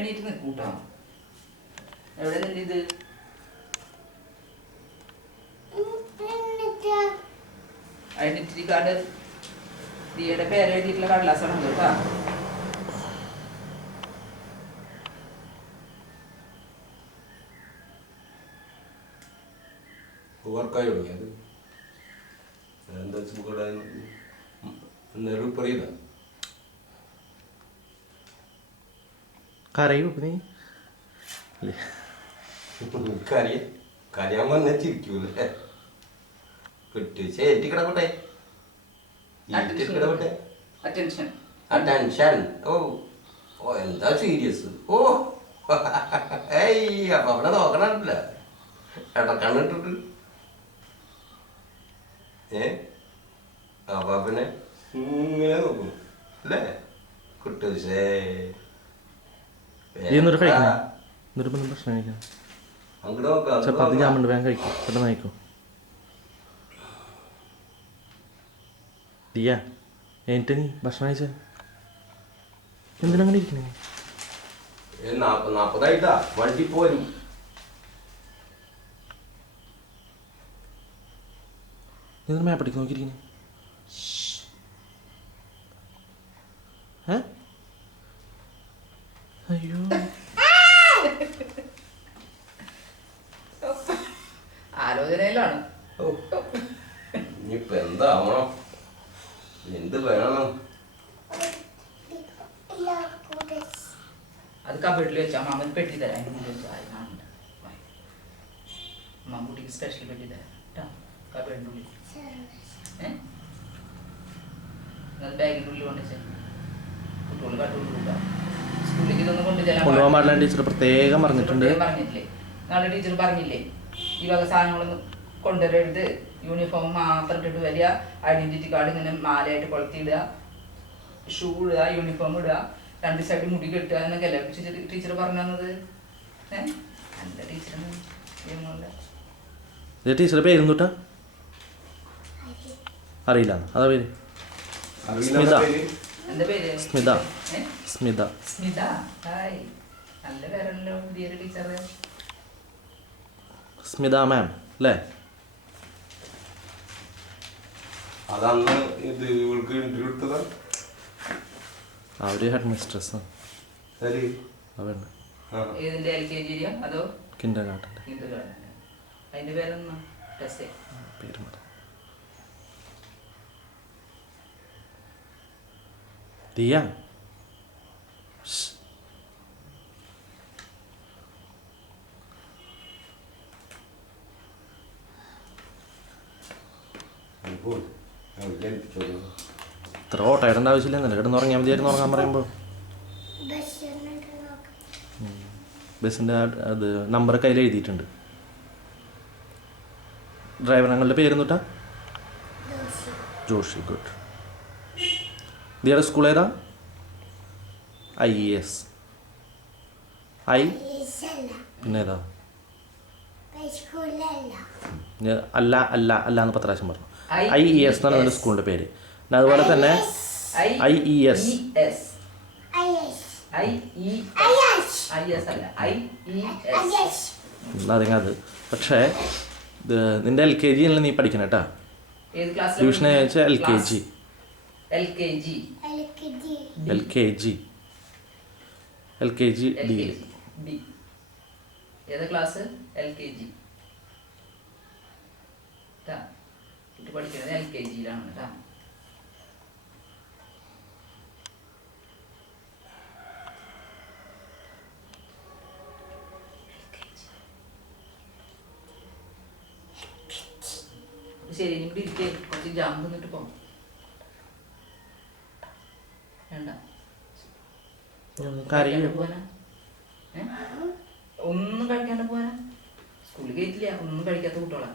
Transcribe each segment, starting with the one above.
എണീറ്റ് നിൽക്കൂട്ടോ. എവിടെ നിന്നിത്? Identity card ദിയയുടെ പേര് എഴുതിയിട്ടുള്ള കടലാസാണ് കേട്ടോ. വർക്കായി തുടങ്ങിയത് എന്താ നെറുപ്പറിയില്ല കരയൂ നീ കരയാൻ വന്നാൽ ചിരിക്കൂല്ലേ? കിടക്കട്ടെ കിടക്കട്ടെ അറ്റൻഷൻ. ഓ ഓ എന്താ സീരിയസ്? ഓ ഏയ് അപ്പൊ അവിടെ നോക്കണല്ല ഇടക്കണ്ണിട്ടിട്ട് അപ്പൊ പിന്നെ ഇങ്ങനെ നോക്കും അല്ലേ? കുട്ടൂസേ ഭക്ഷണം കഴിക്കാം. ചപ്പാത്തി ജാമുണ്ട്, വേഗം കഴിക്കും. പെട്ടെന്ന് കഴിക്കും. ദിയ എന്നിട്ട് നീ ഭക്ഷണം കഴിച്ച എന്തിനങ്ങനെ ഇരിക്കണേ? 40 വണ്ടി പോരും. നീ മേപ്പടിക്ക് നോക്കിയിരിക്കണേ? അയ്യോ ആലോചനയിലാണ്. ഇനിയിപ്പോ എന്താവണം? എന്ത് വേണം? അത് കബഡിൽ വെച്ചാൽ മാമൻ പെട്ടി തരാം. മമ്മൂട്ടിക്ക് സ്പെഷ്യൽ പെട്ടി തരാം കേട്ടോ. കബഡിൻ്റെ ഉള്ളിൽ ബാഗിൻ്റെ ഉള്ളിൽ കൊണ്ടുവച്ചാൽ കുട്ടികൾ കട്ടുകൊണ്ട് കൂട്ടാം. സ്കൂളിലേക്ക് ഇതൊന്നും കൊണ്ടുപോകാൻ പാടില്ല. ടീച്ചർ പ്രത്യേകം പറഞ്ഞിട്ടുണ്ട്. പറഞ്ഞിട്ടില്ലേ? നാളെ ടീച്ചർ പറഞ്ഞില്ലേ ഈ വക സാധനങ്ങളൊന്നും കൊണ്ടുവരരുത്, യൂണിഫോം മാത്രം ഇട്ടിട്ട് വരിക, ഐഡന്റിറ്റി കാർഡ് ഇങ്ങനെ മാലയായിട്ട് കൊളുത്തിയിടുക, ഷൂ ഇടുക, യൂണിഫോം ഇടുക, 2 സൈഡ് മുടി കെട്ടുക എന്നൊക്കെ അല്ലേ ടീച്ചർ പറഞ്ഞു തന്നത്? നല്ല ടീച്ചറാണ്. ടീച്ചറുടെ പേരും തൊട്ടാ അറിയില്ല. അതാ പേര് സ്മിത. എന്താ പേര്? സ്മിത. സ്മിത. സ്മിത. ഹായ്, നല്ല പേരാണല്ലോ പുതിയൊരു ടീച്ചറ്. സ്മിത മാം അല്ലേ? അതന്ന് ഇത് ഇവൾക്ക് ഇന്റർവ്യൂ എടുത്തതാ. അവര് ഹെഡ് മിസ്ട്രസ്. ഏതിന്റെ LKG അതോ കിൻഡർ ഗാർഡന്റെ? Kindergarten. അതിന്റെ പേരൊന്നും പേര് മതി. ദിയ ഇത്ര ഓട്ടായിടേണ്ട ആവശ്യമില്ല. നിനക്ക് കിടന്ന് ഉറങ്ങിയാൽ മതിയായിരുന്നു. ഉറങ്ങാൻ പറയുമ്പോൾ ബസ്സിൻ്റെ അത് നമ്പർ കയ്യിൽ എഴുതിയിട്ടുണ്ട്. ഡ്രൈവർ ഞങ്ങളുടെ പേരെന്നിട്ടാ? ജോഷി. ഗുഡ്. ദിയുടെ സ്കൂൾ ഏതാ? IES. പിന്നെ ഏതാ? അല്ല അല്ല അല്ല എന്ന് 10 പ്രാവശ്യം പറഞ്ഞു. IES എന്നാണ് നിങ്ങളുടെ സ്കൂളിൻ്റെ പേര്. അതുപോലെ തന്നെ IES. അത് പക്ഷേ നിന്റെ LKG അല്ല നീ പഠിക്കണം കേട്ടാ. ട്യൂഷൻ വെച്ചാൽ LKG. D. ഏതാ ക്ലാസ്? LKG. പഠിക്കുന്നത് LKGയിലാണ് കേട്ടാ. ശരി, ഇനി ഇവിടെ ഇരിക്കേ. കുറച്ച് ജാം തിന്നിട്ട് പോകാം. വേണ്ട, പോവാനാ? ഒന്നും കഴിക്കാണ്ട് പോവാനാ? സ്കൂളിൽ കയറ്റില്ല. ഒന്നും കഴിക്കാത്ത കുട്ടികളാ.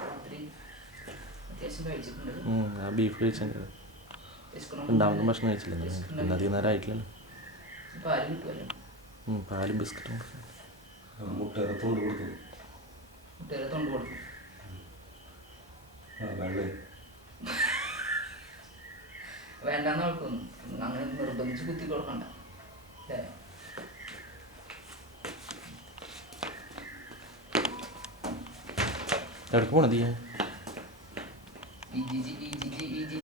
രാത്രി അത്യാവശ്യം കഴിച്ചിട്ടുണ്ട്. ബീഫ് കഴിച്ചിട്ടുണ്ട്. ഉണ്ടാവുന്ന ഭക്ഷണം കഴിച്ചില്ല. പിന്നെ അധികം നേരം ആയിട്ടില്ലല്ലോ. പാല് കിട്ടുമല്ലോ. പാലും ബിസ്ക്കറ്റും മുട്ടേറെ തൊണ്ട് കൊടുത്തു. വേണ്ടെന്ന് നോക്കുന്നു, അങ്ങനെ നിർബന്ധിച്ച് കുത്തി കൊടുക്കണ്ട അല്ലേ. എവിടേക്ക് പോണത്? ഇജി